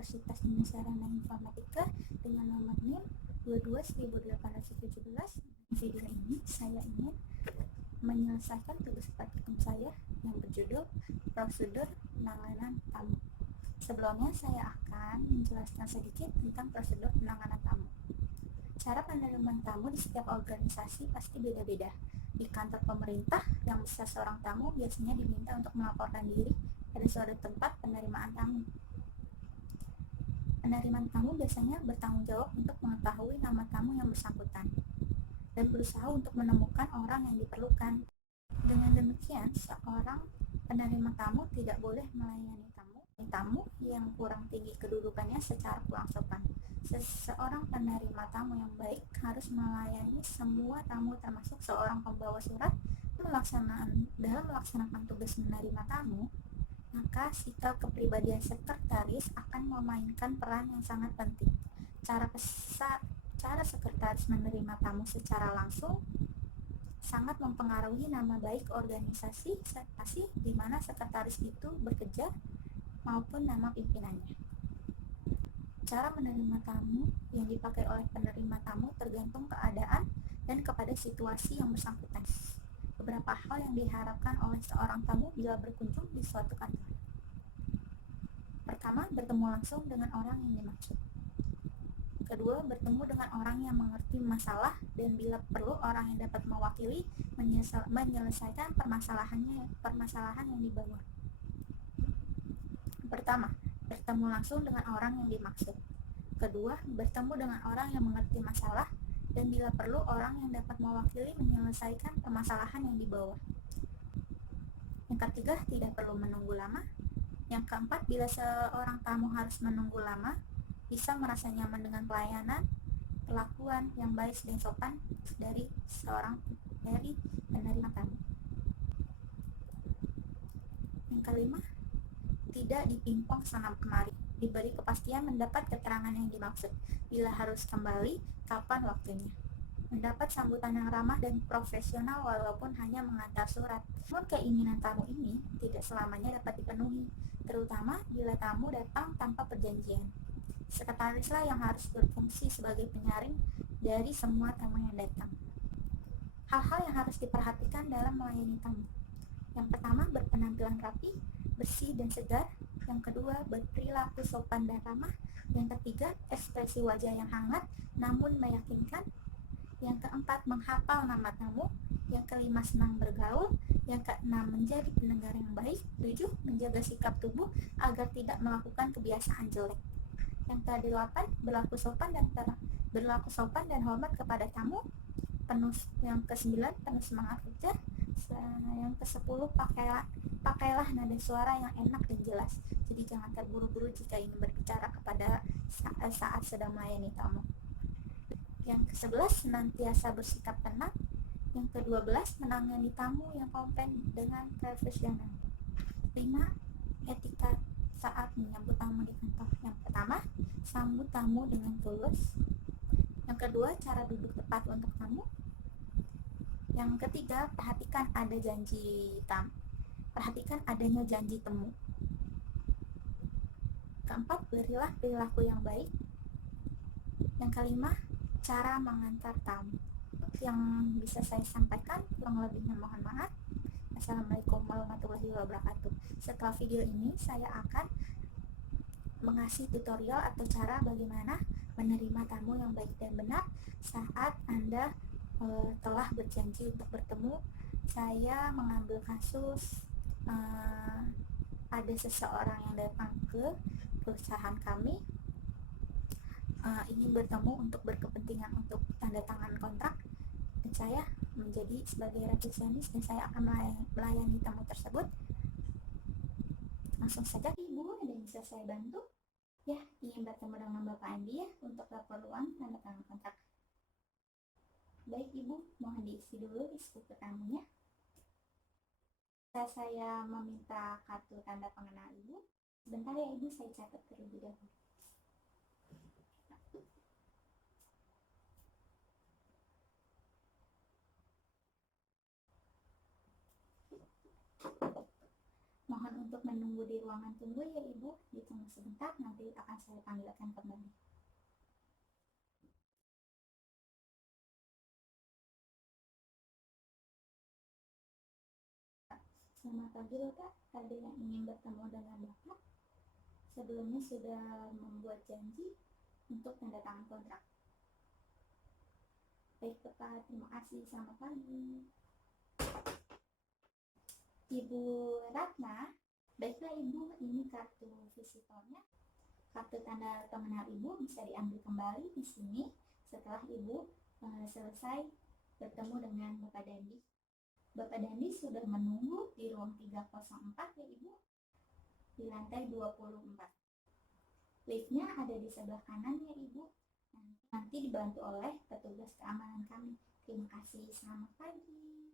Universitas Indonesia Sarana Informatika dengan nomor NIM 22.1817. Video ini saya ingin menyelesaikan tugas praktikum saya yang berjudul Prosedur Penanganan Tamu. Sebelumnya saya akan menjelaskan sedikit tentang prosedur penanganan tamu. Cara penerimaan tamu di setiap organisasi pasti beda-beda. Di kantor pemerintah, yang bisa seorang tamu biasanya diminta untuk melaporkan diri pada suatu tempat penerimaan tamu. Penerimaan tamu biasanya bertanggung jawab untuk mengetahui nama tamu yang bersangkutan dan berusaha untuk menemukan orang yang diperlukan. Dengan demikian, seorang penerima tamu tidak boleh melayani tamu yang kurang tinggi kedudukannya secara kurang sopan. Seorang penerima tamu yang baik harus melayani semua tamu termasuk seorang pembawa surat. Dalam melaksanakan tugas menerima tamu, maka sikap kepribadian sekretaris akan memainkan peran yang sangat penting. Cara sekretaris menerima tamu secara langsung sangat mempengaruhi nama baik organisasi di mana sekretaris itu bekerja maupun nama pimpinannya. Cara menerima tamu yang dipakai oleh penerima tamu tergantung keadaan dan kepada situasi yang bersangkutan. Beberapa hal yang diharapkan oleh seorang tamu bila berkunjung di suatu kantor. Pertama, bertemu langsung dengan orang yang dimaksud. Kedua, bertemu dengan orang yang mengerti masalah dan bila perlu orang yang dapat mewakili menyelesaikan permasalahan yang dibawa. Pertama, bertemu langsung dengan orang yang dimaksud. Kedua, bertemu dengan orang yang mengerti masalah dan bila perlu orang yang dapat mewakili menyelesaikan permasalahan yang dibawa. Yang ketiga, tidak perlu menunggu lama. Yang keempat, bila seorang tamu harus menunggu lama, bisa merasa nyaman dengan pelayanan, perlakuan yang baik dan sopan dari penerima tamu. Yang kelima, tidak dipimpong sana kemari, diberi kepastian mendapat keterangan yang dimaksud. Bila harus kembali, kapan waktunya. Mendapat sambutan yang ramah dan profesional walaupun hanya mengantar surat. Namun keinginan tamu ini tidak selamanya dapat dipenuhi, terutama bila tamu datang tanpa perjanjian. Sekretarislah yang harus berfungsi sebagai penyaring dari semua tamu yang datang. Hal-hal yang harus diperhatikan dalam melayani tamu. Yang pertama, berpenampilan rapi, bersih dan segar. Yang kedua, berperilaku sopan dan ramah. Yang ketiga, ekspresi wajah yang hangat namun meyakinkan. Yang keempat, menghafal nama tamu. Yang kelima, senang bergaul. Yang keenam, menjadi pendengar yang baik. 7, menjaga sikap tubuh agar tidak melakukan kebiasaan jelek. Yang kedelapan, berlaku sopan dan hormat kepada tamu. Yang ke-9, penuh semangat kerja. Yang ke-10, pakailah nada suara yang enak dan jelas. Jadi jangan terburu-buru jika ingin berbicara saat sedang melayani tamu. Yang ke-11, senantiasa bersikap tenang. Yang ke-12, menangani tamu yang kompeten dengan profesional. 5, etika saat menyambut tamu di kantor. Yang pertama, sambut tamu dengan tulus. Yang kedua, cara duduk tepat untuk tamu. Yang ketiga, perhatikan adanya janji temu. Keempat, berilah perilaku yang baik. Yang kelima, cara mengantar tamu. Yang bisa saya sampaikan, kurang lebihnya mohon maaf. Assalamualaikum warahmatullahi wabarakatuh. Setelah video ini, saya akan mengasih tutorial atau cara bagaimana menerima tamu yang baik dan benar saat Anda telah berjanji untuk bertemu. Saya mengambil kasus ada seseorang yang datang ke perusahaan kami, ingin bertemu untuk berkepentingan untuk tanda tangan kontrak, dan saya menjadi sebagai resepsionis dan saya akan melayani tamu tersebut. Langsung saja, Ibu, ada yang bisa saya bantu? Ya, ingin bertemu dengan Bapak Andi ya untuk keperluan tanda tangan kontrak. Baik Ibu, mohon diisi dulu buku tamunya. Saya meminta kartu tanda pengenal Ibu. Sebentar ya Ibu, saya catat terlebih dahulu. Mohon untuk menunggu di ruangan tunggu ya Ibu, ditunggu sebentar. sebentar, nanti akan saya panggilkan kembali. Selamat pagi Bapak, ada yang ingin bertemu dengan Bapak. Sebelumnya sudah membuat janji untuk tanda tangan kontrak. Baik Bapak, terima kasih, selamat pagi. Ibu Ratna, baiklah Ibu, ini kartu visitornya. Kartu tanda pengenal Ibu bisa diambil kembali di sini setelah Ibu selesai bertemu dengan Bapak Dandi. Bapak Dandi sudah menunggu di ruang 304 ya Ibu, di lantai 24. Liftnya ada di sebelah kanan ya Ibu. Nanti dibantu oleh petugas keamanan kami. Terima kasih, selamat pagi.